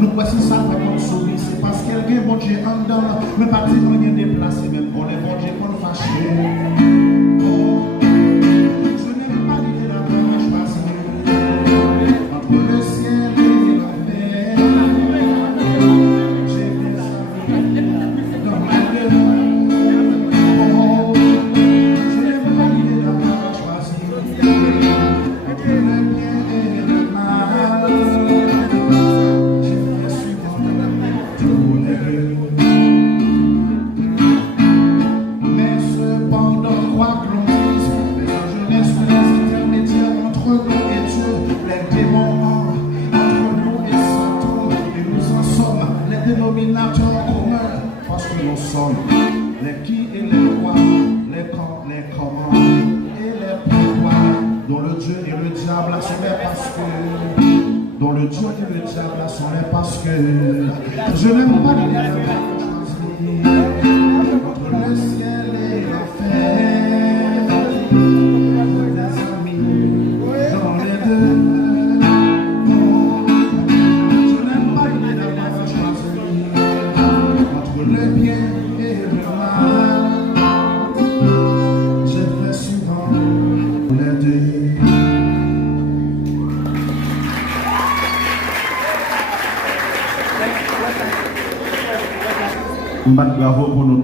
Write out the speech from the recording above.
Nous voici ça vraiment sauver, c'est parce qu'elle a un bon Dieu en dedans, mais pas dire qu'on est déplacé, même qu'on est bon Dieu qu'on nous fâche. Oh, je n'aime pas l'idée d'avoir choisi entre le ciel et l'enfer. J'ai fait ça dans ma demeure. Oh, je n'aime pas l'idée d'avoir choisi entre le bien et le mal. J'ai fait suivre tous les deux. Mais cependant, quoi que l'on dise, les anges restent les intermédiaires entre nous et Dieu. Les démons entre nous et Satan, et nous en sommes les dénominateurs communs, parce que nous sommes les qui et les quoi, les quand, les comment et les pourquoi, dont le Dieu et le diable sont les parce que, dont le Dieu et le diable sont les parce que, je n'aime pas les diables entre le ciel et l'enfer, les amis, dans les deux. Oh, je n'aime pas l'idée d'avoir choisi entre le bien et le mal. J'ai fait souvent les deux. Bravo pour nous.